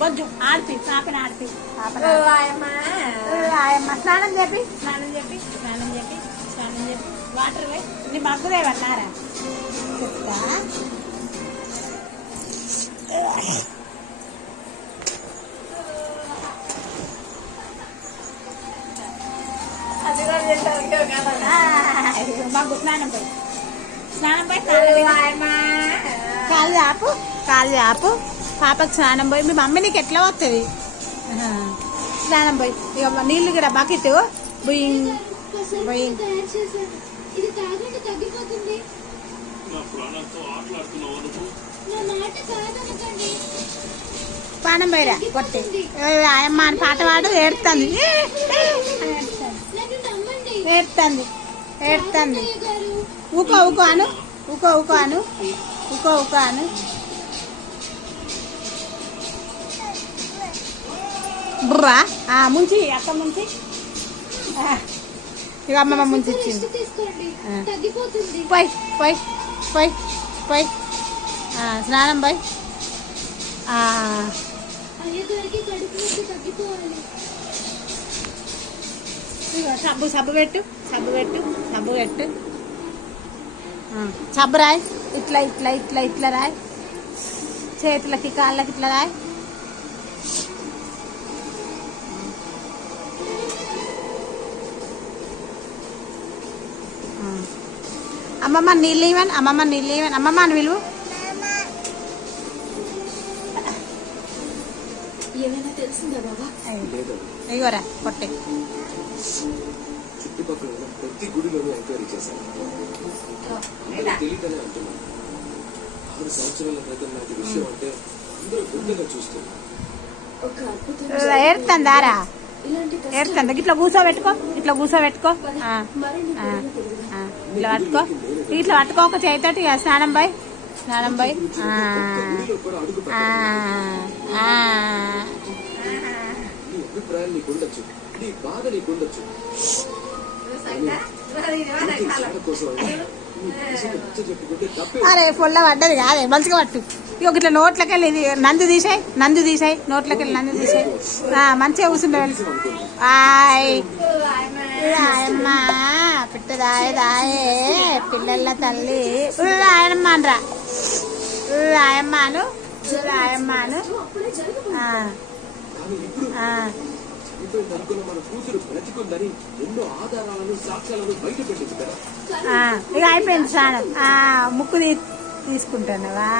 కొంచెం ఆడిపి పాపని ఆడిపి ఆయమ్మ స్నానం చెప్పి వాటర్ పోయి నీ మగ్గుదేవన్నారా చెప్తా మగ్గు స్నానం పోయి కాళ్ళు ఆపు పాపకు స్నానం పోయి మీ మమ్మీ నీకు ఎట్లా వస్తుంది స్నానం పోయి ఇక నీళ్ళు కూడా బకెట్ బుయింగ్ బుయింగ్ పానం పోయిరా కొట్టి ఆయమ్మ అని పాట పాడు ఏడుతుంది ఊకో అను బుర్రా ముంచి అక్క ముంచి ఇక అమ్మమ్మ ముంచి ఇచ్చింది పోయి స్నానం పోయి సబ్బు పెట్టు సబ్బు రాయి ఇట్లా రాయి చేతులకి కాళ్ళకి ఇట్లా రాయి అమ్మమ్మ నీళ్ళు ఇవ్వను అమ్మమ్మ అని విలువ ఏమైనా తెలిసిందా బాబా ఇగోరా కొట్టే చుట్టుపక్కల ప్రతి గుడిలోనూ ఎంక్వైరీ చేశాను తెలియకనే అంటున్నాను 6 సంవత్సరాల క్రితం నాటి విషయం అంటే అందరూ గుర్తుగా చూస్తున్నారు ఏడుతుందారా ఏడుతుంది ఇట్లా కూర్చోబెట్టుకో ఇట్లా పట్టుకో ఒక చేతోటి స్నానం పోయి అభిప్రాయాలు నీకుండొచ్చు నీ బాధ నీకుండొచ్చు అరే పొల్ల పడ్డది కాదే మంచిగా పట్టు ఇక ఇట్లా నోట్లకి వెళ్ళి ఇది నందు తీసాయి నోట్లకి వెళ్ళి నందు తీసాయి మంచిగా కూర్చుంటే ఆయమ్మ పిట్ట దాయే పిల్లల తల్లి ఆయమ్మ అనరా ఆయమ్మాను మన కూతురు బ్రతికుందని ఎన్నో ఆధారాలను సాక్ష్యాలను బయట పెట్టింది కదా ఇక అయిపోయింది స్నానం ముక్కు తీసుకుంటున్నావా